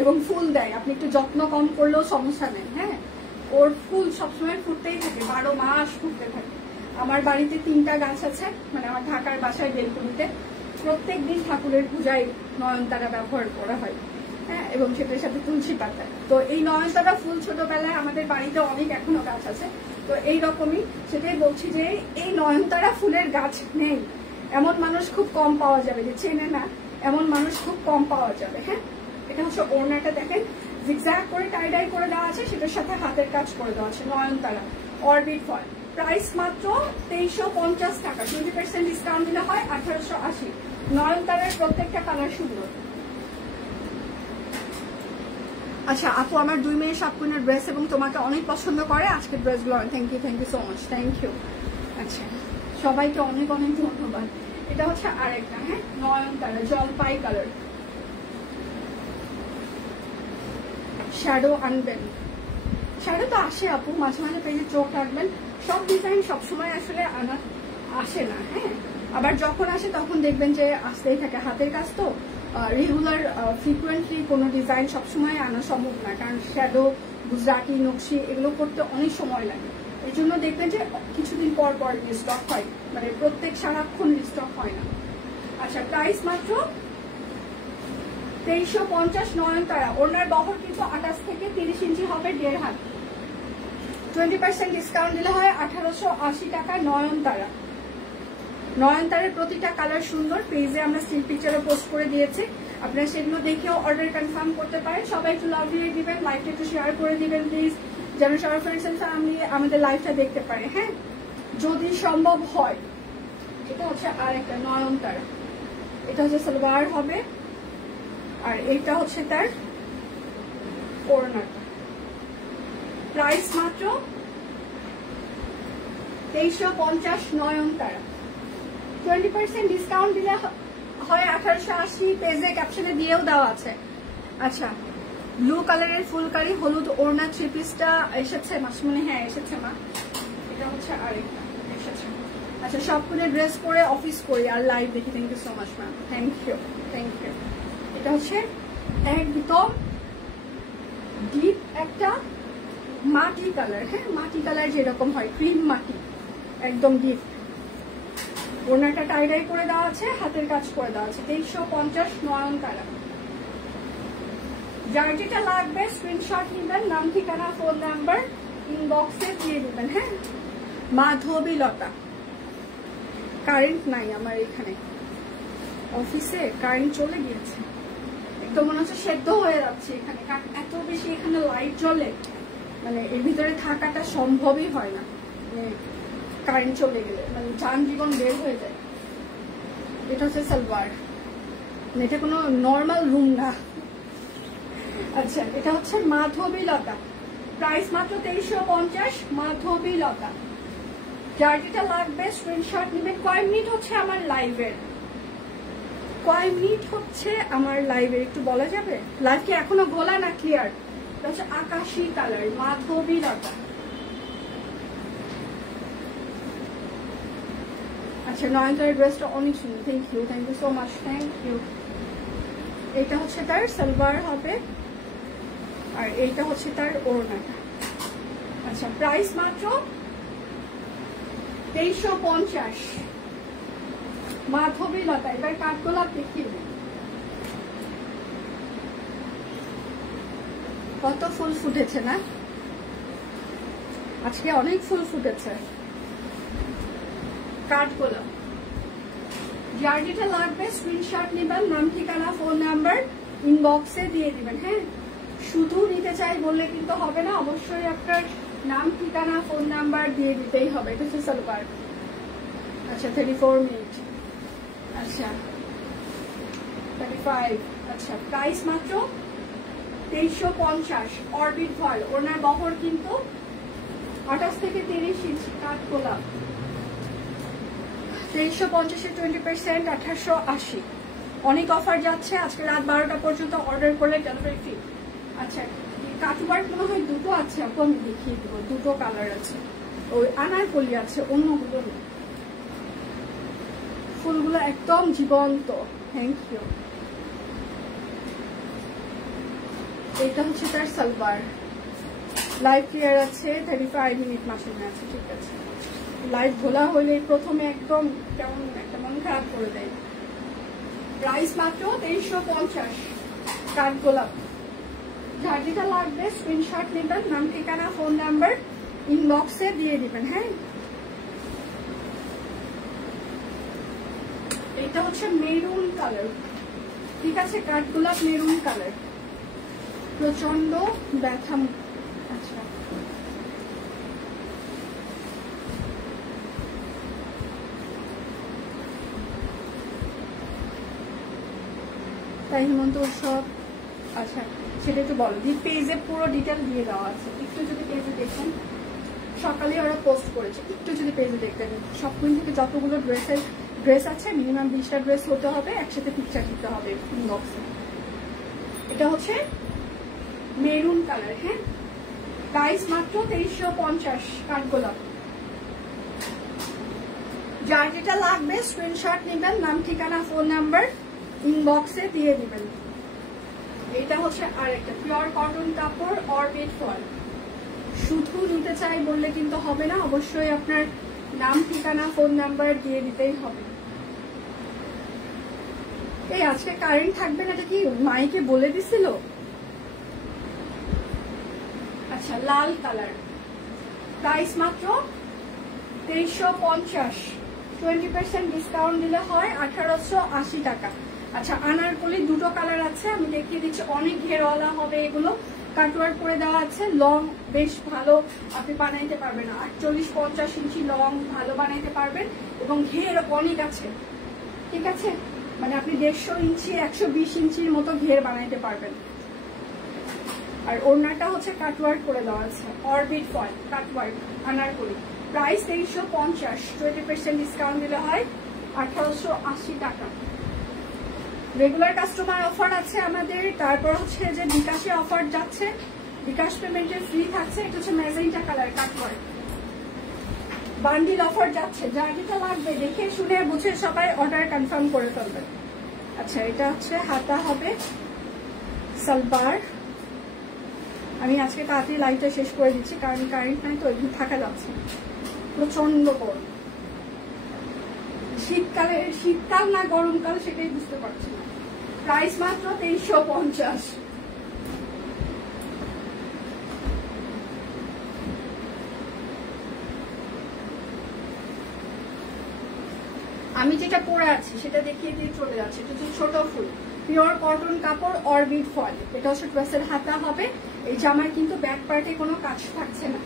এবং ফুল দেয়, আপনি একটু যত্ন কম করলেও সমস্যা নেই। হ্যাঁ, ওর ফুল সবসময় ফুটতেই থাকে, 12 মাস ফুটতে থাকে। আমার বাড়িতে 3টা গাছ আছে, মানে আমার ঢাকার বাসায় বেলকুনিতে প্রত্যেক দিন ঠাকুরের পূজায় নয়নতারা ব্যবহার করা হয়। হ্যাঁ, এবং সেটার সাথে তুলসী পাতা। তো এই নয়নতারা ফুল ছোটবেলায় আমাদের বাড়িতে অনেক এখনো গাছ আছে। তো এইরকমই সেটাই বলছি যে এই নয়নতারা ফুলের গাছ নেই এমন মানুষ খুব কম পাওয়া যাবে, যে চেনে না এমন মানুষ খুব কম পাওয়া যাবে। হ্যাঁ, এটা হচ্ছে ওড়নাটা দেখেন জিগজ্যাগ করে টাই ডাই করে দেওয়া আছে, সেটার সাথে হাতের কাজ করে দেওয়া আছে। নয়নতারা অরবিট ফল, প্রাইস মাত্র 2350 টাকা, 20% ডিসকাউন্ট দিলে হয় 1880। নয়নতারার প্রত্যেকটা কালার সুন্দর। আচ্ছা আপু, আমার 2 মেয়ের সাপকুনের ড্রেস এবং তোমাকে অনেক পছন্দ করে আজকের ড্রেসগুলো। Thank you so much, thank you. আচ্ছা, সবাইকে অনেক অনেক ধন্যবাদ। এটা হচ্ছে আরেকটা, হ্যাঁ, নয়নতারা জলপাই কালার। শ্যাডো আনবেন। শ্যাডো তো আসে আপু, মাঝে মাঝে পেজে চোখ রাখবেন। সব ডিজাইন সবসময় আসলে আসে না, হ্যাঁ। আবার যখন আসে তখন দেখবেন যে আসতেই থাকে। হাতের কাজ তো রেগুলার ফ্রিকুয়েন্টলি কোনো ডিজাইন সবসময় আনা সম্ভব না, কারণ শ্যাডো, গুজরাটি, নকশি এগুলো করতে অনেক সময় লাগে। এই জন্য দেখবেন যে কিছুদিন পর পর রিস্টক হয়, মানে প্রত্যেক সারাক্ষণ রিস্টক হয় না। আচ্ছা, প্রাইস মাত্র 2350 নয়নতারা। ওনার বহর কিন্তু 28 থেকে 30 ইঞ্চি হবে, 1.5 হাত। 20% ডিসকাউন্ট দিলে হয় 1880 টাকায় নয়নতারা। নয়নতারের প্রতিটা কালার সুন্দর। পেজে আমরা স্টিল পিকচারে পোস্ট করে দিয়েছি, আপনারা সেগুলো দেখেও অর্ডার কনফার্ম করতে পারেন। সবাই একটু লাভ দিয়ে দিবেন, লাইভটা একটু শেয়ার করে দিবেন প্লিজ, যেন সবার ফ্রেন্ডস এন্ড ফ্যামিলি আমাদের লাইভটা দেখতে পারে, হ্যাঁ, যদি সম্ভব হয়। এটা হচ্ছে আর একটা নয়নতারা, এটা হচ্ছে সালোয়ার হবে, আর এটা হচ্ছে তার ওড়নাটা। প্রাইস মাত্র 2350 নয়নতারা। 20% ডিসকাউন্ট দিলে হয় 1880, পেজে ক্যাপশনে দিয়েও দেওয়া আছে। আচ্ছা, ব্লু কালারের ফুলকারি হলুদ ওড়না থ্রি পিসটা এসেছে মাসমনি? হ্যাঁ এসেছে মা, এটা হচ্ছে আরেকটা এসেছে। আচ্ছা, সবগুলো ড্রেস পরে অফিস করি আর লাইভ দেখি। Thank you so much ma'am, thank you thank you. এটা হচ্ছে একদম ডিপ একটা মাটি কালার, হ্যাঁ, মাটি কালার যেরকম হয়, ক্রিম মাটি, একদম ডিপ। ওড়নাটা টাই করে দেওয়া আছে, হাতের কাজ করে দেওয়া আছে। 2350 নয়নতারা। যার যেটা লাগবে স্ক্রিনশট নিবেন, নাম ঠিকানা ফোন নাম্বার ইনবক্সে দিয়ে দিবেন, হ্যাঁ। মাধবী লতা। কারেন্ট নাই আমার এখানে, অফিসে কারেন্ট চলে গিয়েছে, একদম মনে হচ্ছে সেদ্ধ হয়ে যাচ্ছে এখানে, কারণ এত বেশি এখানে লাইট জ্বলে, মানে এর ভিতরে থাকাটা সম্ভবই হয় না, কারেন্ট চলে গেলে মানে যান জীবন বের হয়ে যায়। এটা হচ্ছে সালোয়ার, এটা কোনো নর্মাল রুম না। আচ্ছা, এটা হচ্ছে মাধবী লতা। প্রাইস মাত্র 2350 মাধবী লতা। যার যেটা লাগবে স্ক্রিনশট নেবেন। কয় মিনিট হচ্ছে আমার লাইভের? কয় মিনিট হচ্ছে আমার লাইভের একটু বলা যাবে? লাইভ কি এখনো গোলা না ক্লিয়ার? এটা হচ্ছে আকাশি কালার, মাধবী লতা। আচ্ছা, নয়নতারার ড্রেসটা অনেক সুন্দর, thank you so much, thank you. এটা হচ্ছে তার সালোয়ার হবে, আর এইটা হচ্ছে তার ওড়নাটা। আচ্ছা, প্রাইস মাত্র 2350 মাধবী লতা। এবার কাঠগোলাপ দেখিয়ে দিন, কত ফুল ফুটেছে না আজকে, অনেক ফুল ফুটেছে। কাঠগোলাপ। যার যেটা লাগবে স্ক্রিনশট নেবেন, নাম ঠিকানা ফোন নাম্বার ইনবক্সে দিয়ে দিবেন, হ্যাঁ। শুধু নিতে চাই বললে কিন্তু হবে না, অবশ্যই আপনার নাম ঠিকানা ফোন নাম্বার দিয়ে দিতেই হবে। এটা হচ্ছে সালোয়ার। আচ্ছা, 34 মিনিট। আচ্ছা, 35। আচ্ছা, প্রাইস মাত্র 2350 অরবিট ভয়েল। ওনার বহর কিন্তু 28 থেকে 30 ইঞ্চি। কাঠগোলাপ 2350-এর 20% 1880। অনেক অফার যাচ্ছে আজকে রাত 12টা পর্যন্ত, অর্ডার করলে ডেলিভারি ফ্রি। আচ্ছা, কাটওয়ার্ক মনে হয় দুটো আছে আপু, আমি দেখিয়ে দেবো। দুটো কালার আছে, ওই আনারকলি আছে, অন্যগুলো নেই। ফুলগুলো একদম জীবন্ত, থ্যাংক ইউ। এটা হচ্ছে তার সালোয়ার। লাইভ ক্লিয়ার আছে, 35 মিনিট মাসুমে আছে, ঠিক আছে। লাইভ ভোলা হলে প্রথমে একদম কেমন একটা মন খারাপ করে দেয়। প্রাইস মাত্র 2350 কাঠগোলাপ। যার যেটা লাগবে স্ক্রিনশট নেবেন, নাম ঠিকানা ফোন নাম্বার ইনবক্সে দিয়ে দিবেন, হ্যাঁ। এটা হচ্ছে মেরুন কালার, ঠিক আছে, কাঠগোলাপ মেরুন কালার, প্রচন্ড ব্যথা। আচ্ছা, তাই হেমন্ত উৎসব। আচ্ছা, সেটা একটু বলো দি, পেজে পুরো ডিটেল দিয়ে দেওয়া আছে, একটু যদি পেজে দেখেন, সকালে ওরা পোস্ট করেছে, একটু যদি পেজে দেখতেন। সবগুলো থেকে যতগুলো ড্রেস আছে মিনিমাম 20টা ড্রেস হতে হবে, একসাথে পিকচার দিতে হবে ইনবক্সে। এটা হচ্ছে মেরুন কালার। হ্যাঁ, প্রাইস মাত্র 2350 কাঠগোলাপ। যার যেটা লাগবে স্ক্রিনশট নেবেন, নাম ঠিকানা ফোন নাম্বার ইনবক্সে দিয়ে দিবেন। এটা হচ্ছে আরেকটা পিওর কটন কাপড় অরবিট ফল। শুধু নিতে চাই বললে কিন্তু হবে না, অবশ্যই আপনার নাম ঠিকানা ফোন নাম্বার দিয়ে দিতেই হবে। এই আজকে কারেন্ট থাকবে না, এটা কি মাইকে বলে দিছিল? আচ্ছা, লাল কালার, প্রাইস মাত্র 2350, 20% ডিসকাউন্ট দিলে হয় 1880 টাকা। আচ্ছা, আনারকলি দুটো কালার আছে, আমি দেখিয়ে দিচ্ছি। অনেক ঘেরওয়ালা হবে এগুলো, কাটওয়ার্ক করে দেওয়া আছে, লং বেশ ভালো আপনি বানাইতে পারবেন। 48-50 ইঞ্চি লং ভালো বানাইতে পারবেন এবং ঘের অনেক আছে, ঠিক আছে? মানে আপনি 150 ইঞ্চি 120 ইঞ্চির মতো ঘের বানাইতে পারবেন। আর ওড়নাটা হচ্ছে কাটওয়ার্ক করে দেওয়া আছে, অরবিট ফল কাটওয়ার্ক আনারকলি। প্রাইস 2350, 20% ডিসকাউন্ট দিলে হয় 1880 টাকা। রেগুলার কাস্টমার অফার আছে আমাদের। তারপর হচ্ছে যে বিকাশে অফার যাচ্ছে, বিকাশ পেমেন্টের ফ্রি থাকছে। এটা হচ্ছে magenta colour cutwork, bundle offer যাচ্ছে। যার যেটা লাগবে দেখে শুনে বুঝে সবাই অর্ডার কনফার্ম করে ফেলবে। আচ্ছা, এটা হচ্ছে হাতা হবে, সালবার। আমি আজকে তাড়াতাড়ি লাইটটা শেষ করে দিচ্ছি কারণ কারেন্ট নাই তো এখানে থাকা যাচ্ছে, প্রচন্ড গরম। শীতকাল না গরমকাল সেটাই বুঝতে পারছি না। প্রাইস মাত্র 2350। আমি যেটা পরে আছি সেটা দেখিয়ে দিয়ে চলে যাচ্ছে। এটা হচ্ছে ছোট ফুল, পিওর কটন কাপড় অরবিট ফল। এটা হচ্ছে ড্রেসের হাতা হবে। এই জামার কিন্তু ব্যাক পার্টে কোনো কাজ থাকছে না।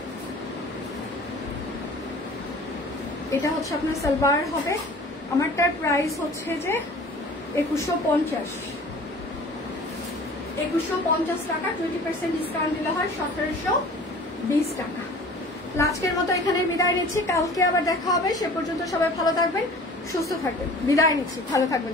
এটা হচ্ছে আপনার সালবার হবে। আমারটার প্রাইস হচ্ছে যে 2150 টাকা, 20% ডিসকাউন্ট দিলে হয় 1720 টাকা। আজকের মতো এখানে বিদায় নিচ্ছি, কালকে আবার দেখা হবে। সে পর্যন্ত সবাই ভালো থাকবেন, সুস্থ থাকবেন। বিদায় নিচ্ছি, ভালো থাকবেন।